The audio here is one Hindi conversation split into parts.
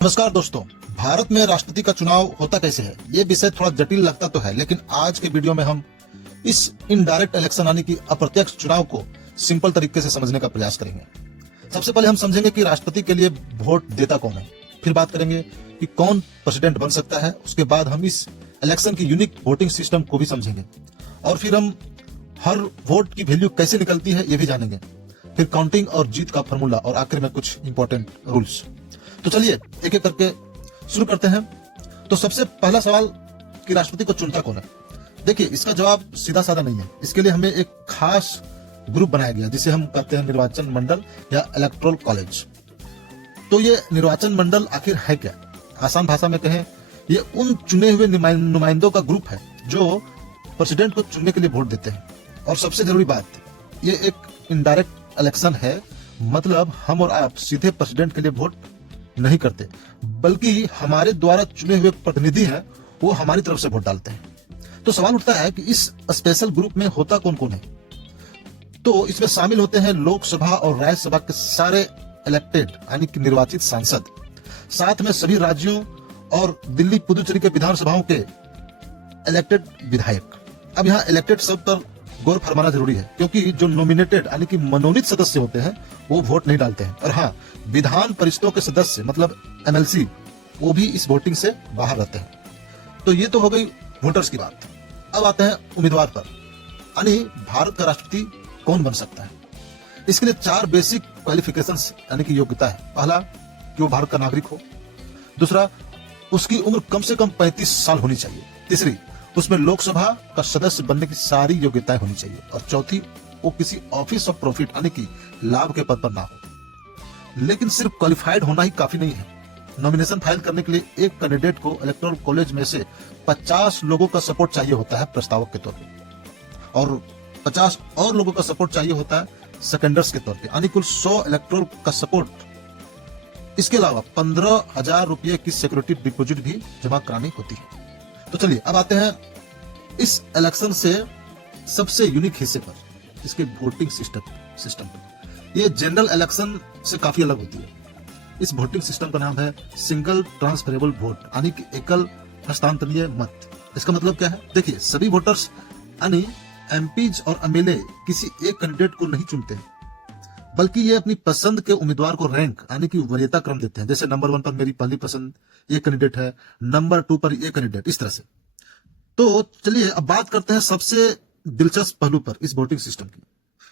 नमस्कार दोस्तों, भारत में राष्ट्रपति का चुनाव होता कैसे है, ये विषय थोड़ा जटिल लगता तो है, लेकिन आज के वीडियो में हम इस इनडायरेक्ट इलेक्शन यानी कि अप्रत्यक्ष चुनाव को सिंपल तरीके से समझने का प्रयास करेंगे। सबसे पहले हम समझेंगे कि राष्ट्रपति के लिए वोट देता कौन है, फिर बात करेंगे कि कौन प्रेसिडेंट बन सकता है, उसके बाद हम इस इलेक्शन की यूनिक वोटिंग सिस्टम को भी समझेंगे और फिर हम हर वोट की वैल्यू कैसे निकलती है ये भी जानेंगे, फिर काउंटिंग और जीत का फॉर्मूला और आखिर में कुछ इंपॉर्टेंट रूल्स। तो चलिए एक एक करके शुरू करते हैं। तो सबसे पहला सवाल कि राष्ट्रपति को चुनता कौन है। देखिए, इसका जवाब सीधा साधा नहीं है। इसके लिए हमें एक खास ग्रुप बनाया गया जिसे हम कहते हैं निर्वाचन मंडल या इलेक्टोरल कॉलेज। तो ये निर्वाचन मंडल आखिर है क्या? आसान भाषा में कहें, ये उन चुने हुए नुमाइंदों का ग्रुप है जो प्रेसिडेंट को चुनने के लिए वोट देते हैं। और सबसे जरूरी बात, ये एक इनडायरेक्ट इलेक्शन है, मतलब हम और आप सीधे प्रेसिडेंट के लिए वोट नहीं करते, बल्कि हमारे द्वारा चुने हुए प्रतिनिधि हैं, वो हमारी तरफ से वोट डालते हैं। तो सवाल उठता है कि इस स्पेशल ग्रुप में होता कौन कौन है। तो इसमें शामिल होते हैं लोकसभा और राज्यसभा के सारे इलेक्टेड यानी कि निर्वाचित सांसद, साथ में सभी राज्यों और दिल्ली पुदुचेरी के विधानसभाओं के इलेक्टेड विधायक। अब यहाँ इलेक्टेड शब्द पर गौर फरमाना जरूरी है, क्योंकि जो नॉमिनेटेड यानी कि मनोनीत सदस्य होते हैं वो वोट नहीं डालते हैं, और हाँ, विधान परिषदों के सदस्य मतलब एमएलसी वो भी इस वोटिंग से बाहर रहते हैं। तो ये तो हो गई वोटर्स की बात। अब आते हैं उम्मीदवार पर, यानी भारत का राष्ट्रपति कौन बन सकता है। इसके लिए 4 बेसिक क्वालिफिकेशंस यानी कि योग्यता है। पहला, कि वो भारत का नागरिक हो। दूसरा, उसकी उम्र कम से कम 35 साल होनी चाहिए। तीसरी, उसमें लोकसभा का सदस्य बनने की सारी योग्यताएं होनी चाहिए। और चौथी, वो किसी ऑफिस ऑफ प्रॉफिट यानी कि लाभ के पद पर ना हो। लेकिन सिर्फ क्वालिफाइड होना ही काफी नहीं है। नॉमिनेशन फाइल करने के लिए एक कैंडिडेट को इलेक्टोरल कॉलेज में से 50 लोगों का सपोर्ट चाहिए होता है प्रस्तावक के तौर पर, और 50 और लोगों का सपोर्ट चाहिए होता है सेकेंडर्स के तौर पर, यानी कुल 100 इलेक्टोरल का सपोर्ट। इसके अलावा 15,000 रुपए की सिक्योरिटी डिपोजिट भी जमा करानी होती है। तो चलिए अब आते हैं इस इलेक्शन से सबसे यूनिक हिस्से पर, इसके वोटिंग सिस्टम पर। ये जनरल इलेक्शन से काफी अलग होती है। इस वोटिंग सिस्टम का नाम है सिंगल ट्रांसफरेबल वोट, यानी कि एकल हस्तांतरणीय मत। इसका मतलब क्या है? देखिए, सभी वोटर्स यानी एमपीज और एमएलए किसी एक कैंडिडेट को नहीं चुनते हैं, बल्कि ये अपनी पसंद के उम्मीदवार को रैंक यानी कि वरीयता क्रम देते हैं। जैसे नंबर 1 पर मेरी पहली पसंद ये कैंडिडेट है, नंबर 2 पर ये कैंडिडेट, इस तरह से। तो चलिए अब बात करते हैं सबसे दिलचस्प पहलू पर इस वोटिंग सिस्टम की।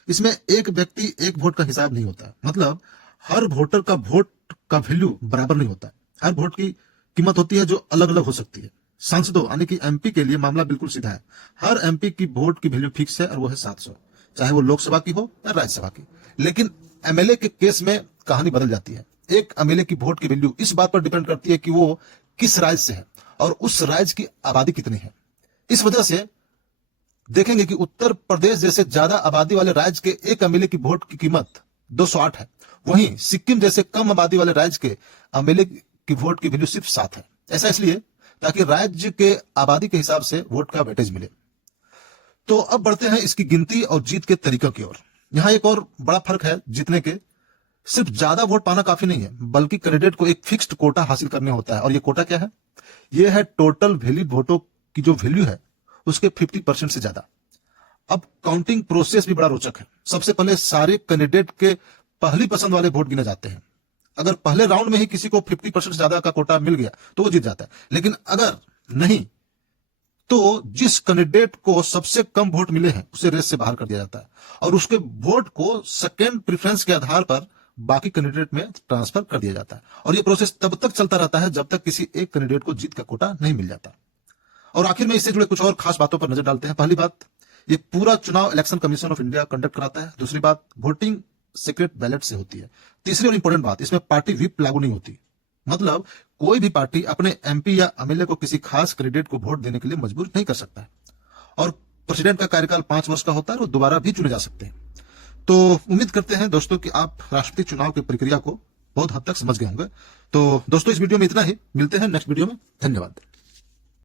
इसमें एक व्यक्ति एक वोट का हिसाब नहीं होता है, मतलब हर वोटर का वोट का वैल्यू बराबर नहीं होता है। हर वोट की कीमत होती है जो अलग अलग हो सकती है। सांसदों यानी कि एमपी के लिए मामला बिल्कुल सीधा है। हर एमपी की वोट की वैल्यू फिक्स है और वो है 700, चाहे वो लोकसभा की हो या राज्यसभा की। लेकिन एमएलए के केस में कहानी बदल जाती है। एक एमएलए की वोट की वैल्यू इस बात पर डिपेंड करती है कि वो किस राज्य से है और उस राज्य की आबादी कितनी है। इस वजह से देखेंगे कि उत्तर प्रदेश जैसे ज्यादा आबादी वाले राज्य के एक एमएलए की वोट की कीमत 208 है, वहीं सिक्किम जैसे कम आबादी वाले राज्य के एमएलए की वोट की वैल्यू सिर्फ 7 है। ऐसा इसलिए ताकि राज्य के आबादी के हिसाब से वोट का वेटेज मिले। तो अब बढ़ते हैं इसकी गिनती और जीत के तरीकों की ओर। यहाँ एक और बड़ा फर्क है जीतने के। सिर्फ ज्यादा वोट पाना काफी नहीं है, बल्कि कैंडिडेट को एक फिक्स्ड कोटा हासिल करने होता है। और ये कोटा क्या है? ये है टोटल वैलिड वोटों की जो वैल्यू है उसके 50% से ज्यादा। अब काउंटिंग प्रोसेस भी बड़ा रोचक है। सबसे पहले सारे कैंडिडेट के पहली पसंद वाले वोट गिने जाते हैं। अगर पहले राउंड में ही किसी को 50% से ज्यादा का कोटा मिल गया तो वो जीत जाता है, लेकिन अगर नहीं तो जिस कैंडिडेट को सबसे कम वोट मिले हैं उसे रेस से बाहर कर दिया जाता है, और उसके वोट को सेकेंड प्रेफरेंस के आधार पर बाकी कैंडिडेट में ट्रांसफर कर दिया जाता है। और ये प्रोसेस तब तक चलता रहता है जब तक किसी एक कैंडिडेट को जीत का कोटा नहीं मिल जाता। और आखिर में इससे जुड़े कुछ और खास बातों पर नजर डालते हैं। पहली बात, ये पूरा चुनाव election commission of India conduct कराता है। दूसरी बात, वोटिंग सीक्रेट बैलेट से होती है। तीसरी और इंपॉर्टेंट बात, इसमें पार्टी व्हिप लागू नहीं होती, मतलब कोई भी पार्टी अपने एमपी या एमएलए को किसी खास कैंडिडेट को वोट देने के लिए मजबूर नहीं कर सकता है। और प्रेसिडेंट का कार्यकाल 5 वर्ष का होता है और दोबारा भी चुने जा सकते हैं। तो उम्मीद करते हैं दोस्तों कि आप राष्ट्रपति चुनाव की प्रक्रिया को बहुत हद तक समझ गए होंगे। तो दोस्तों, इस वीडियो में इतना ही। मिलते हैं नेक्स्ट वीडियो में। धन्यवाद।